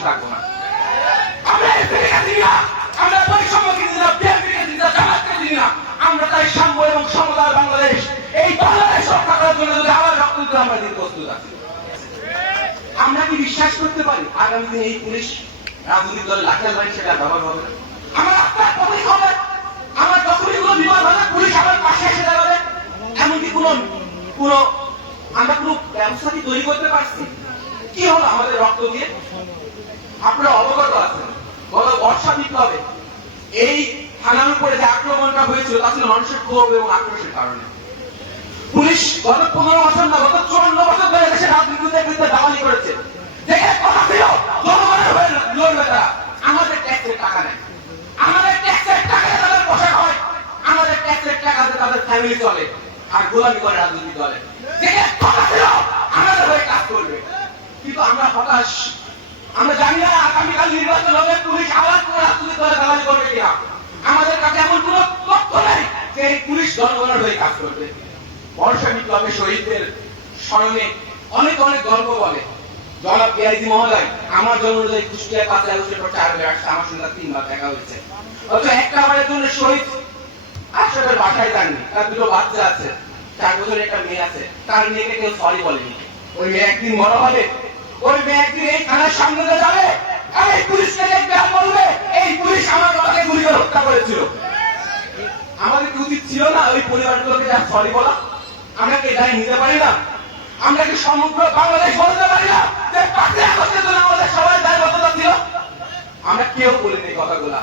বসে থাকবো না। আমরা এদেরকে দিই না, আমরা বৈষম্যকে দিই না, বিএনপিকে দিই না, জামাতকে দিই না। আমরা তাই সাম্য এবং সমতার বাংলাদেশ, এই বাংলাদেশ রক্ষা করার জন্য যদি আবার রক্ত দিতে আমরা দিতে প্রস্তুত আছি। আমরা কি বিশ্বাস করতে পারি আগামী দিনে এই পুলিশ রাজনৈতিক দলের লাঠিয়াল বাড়ি সেটা ব্যবহার হবে না? আমার আপনার প্রতীক হবে, আমার যখনই কোনো বিপদ হবে পুলিশ আমার পাশে এসে দাঁড়াবে। এমনকি কোনো আমরা কোনো ব্যবস্থা কি তৈরি করতে পারছি? কি হলো আমাদের রক্ত দিয়ে? আপনারা অবগত আছেন গত বর্ষা বিপ্লবে এই থানার উপরে যে আক্রমণটা হয়েছিল তা ছিল মানুষের ক্ষোভ এবং আক্রোশের কারণে। পুলিশ গত 15 বছর না গত 54 বছর ধরে দেশের রাজনীতির বিরুদ্ধে দালালি করেছে। দেখে কথা ছিল জনগণের হয়ে লড়বে তারা। আমাদের ট্যাক্সের টাকা নেয়, আমাদের ট্যাক্সের টাকায় তাদের পোশাক হয়, আমাদের ট্যাক্সের টাকাতে তাদের ফ্যামিলি চলে, আর গোলামি করে রাজনৈতিক দলে। দেখে কথা ছিল আমাদের হয়ে কাজ করবে, কিন্তু আমরা হতাশ। আমরা জানি না আগামীকাল নির্বাচন হবে পুলিশ আবার কোন রাজনৈতিক দলে দালালি করবে কিনা। আমাদের কাছে এমন কোন তথ্য নেই যে এই পুলিশ জনগণের হয়ে কাজ করবে। বর্ষা বিপ্লবে শহীদদের স্মরণে অনেক অনেক গল্প বলে। জনাব পিআইজি মহোদয় আমার জন্য অনুযায়ী কুষ্টিয়া 5 আগস্টের পর 4 বার আসছে, আমার সঙ্গে 3 বার দেখা হয়েছে। অথচ একটা বারের জন্য শহীদ আশরাফের বাসায় যাননি। তার 2 বাচ্চা আছে, 4 বছরের একটা মেয়ে আছে, তার মেয়েকে কেউ সরি বলেনি। ওই মেয়ে একদিন বড় হবে, ওই মেয়ে একদিন এই থানার সামনে যাবে আর এই পুলিশকে দেখবে আর বলবে এই পুলিশ আমার বাবাকে গুলি করে হত্যা করেছিল। আমাদের কি উচিত ছিল না ওই পরিবারগুলোকে যা সরি বলা? আমরা কি দায় নিতে পারি না? আমরা কি সমগ্র বাংলাদেশ বলতে পারি না যে 5 আগস্টের জন্য আমাদের সবাই দায়বদ্ধতা ছিল? আমরা কেউ বলিনি এই কথাগুলা,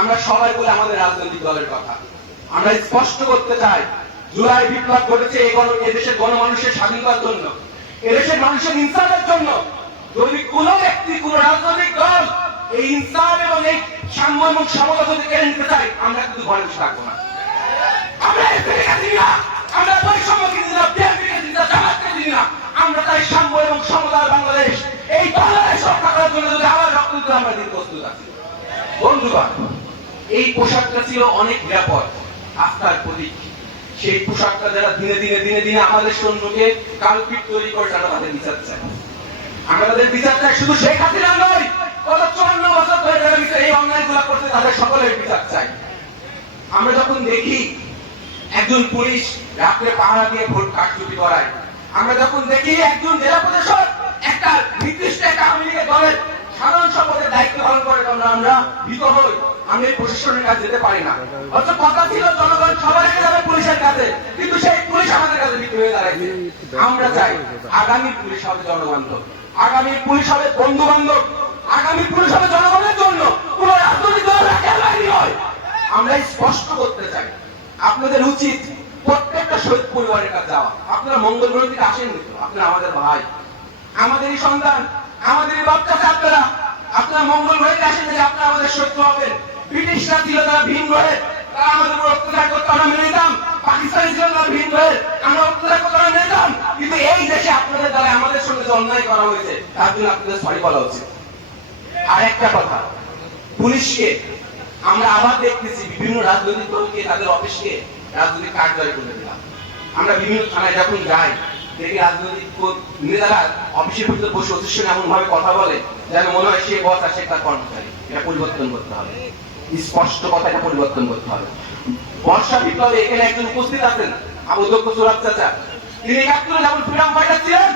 আমরা সবাই বলে আমাদের রাজনৈতিক দলের কথা। আমরা স্পষ্ট করতে চাই জুলাই বিপ্লব ঘটেছে এদেশের গণমানুষের স্বাধীনতার জন্য, এদেশের মানুষের ইনসাফের জন্য। যদি কোন ব্যক্তি কোন রাজনৈতিক দল এই ইনসাফ এবং এই সাম্য এবং সমতা যদি কেড়ে নিতে চাই, আমরা কিন্তু ঘরে বসে থাকবো না। আমরা এদেরকে দিই না, আমরা বৈষম্যকে দিই না, বিএনপিকে দিই না, জামাতকে দিই না। আমরা তাই সাম্য এবং সমতার বাংলাদেশ, এই বাংলাদেশ রক্ষা করার জন্য যদি আবার রক্ত দিতে আমরা দিতে প্রস্তুত আছি। বন্ধুগণ, এই পোশাকটা ছিল অনেক নিরাপদ, আস্থার প্রতীক। সেই পোশাকটা যারা দিনে দিনে দিনে দিনে আমাদের সৈন্যকে কালপিট তৈরি করে তারা তাদের বিচার চায়। আমরা তাদের বিচার চাই, শুধু শেখ হাসিনা নয়, গত 54 বছর ধরে যারা এই অন্যায়গুলো করতে তাদের সকলের বিচার চাই। আমরা যখন দেখি একজন পুলিশ রাত্রে পাহারা দিয়ে ভোট কারচুপি করায়, আমরা যখন দেখি একজন জেলা প্রশাসক একটা নির্দিষ্ট একটা আওয়ামী লীগের দলের সাধারণ সম্পাদকের দায়িত্ব পালন করে, আমরা ভীত হই, আমরা এই প্রশাসনের কাছে যেতে পারি না। অথচ কথা ছিল জনগণ সবাই যাবে পুলিশের কাছে, কিন্তু সেই পুলিশ আমাদের কাছে ভীত হয়ে দাঁড়াইছে। আমরা চাই আগামী পুলিশ হবে জনবান্ধব, আগামী পুলিশ হবে বন্ধু বান্ধব, আগামী পুলিশ হবে জনগণের জন্য, কোন রাজনৈতিক দল নয়। আমরা স্পষ্ট করতে চাই আপনাদের উচিত প্রত্যেকটা শহীদ পরিবারের কাছে যাওয়া। আপনারা মঙ্গল গ্রহ থেকে আসেন, আপনারা আমাদের ভাই, আমাদেরই সন্তান, আমাদেরই বাচ্চা। আপনারা মঙ্গল গ্রহে আসেন যে আপনারা আমাদের শত্রু হবেন। ব্রিটিশরা ছিল তারা ভিন গ্রহে, তারা আমাদের উপর অত্যাচার করতে আমরা মেনে নিতাম। পাকিস্তানি ছিল তারা ভিন গ্রহে, আমরা অত্যাচার করতে আমরা মেনে নিতাম। কিন্তু এই দেশে আপনাদের দ্বারা আমাদের সঙ্গে যে অন্যায় করা হয়েছে তার জন্য আপনাদের সরি বলা উচিত। আর একটা কথা, পুলিশকে আমরা আবার দেখতেছি বিভিন্ন রাজনৈতিক দলকে তাদের অফিসকে রাজনৈতিক কার্যালয় করে দিলাম। আমরা বিভিন্ন থানায় যখন যাই দেখি রাজনৈতিক নেতারা অফিসের ভিতরে বসে ওদের সঙ্গে এমন ভাবে কথা বলে যেন মনে হয় সে বস আর সে তার কর্মচারী। এটা পরিবর্তন করতে হবে, স্পষ্ট কথা, এটা পরিবর্তন করতে হবে। বর্ষা বিপ্লবে এখানে একজন উপস্থিত আছেন অধ্যক্ষ সুরাজ চাচা, তিনি 71 যেমন ফ্রিডম ফাইটার ছিলেন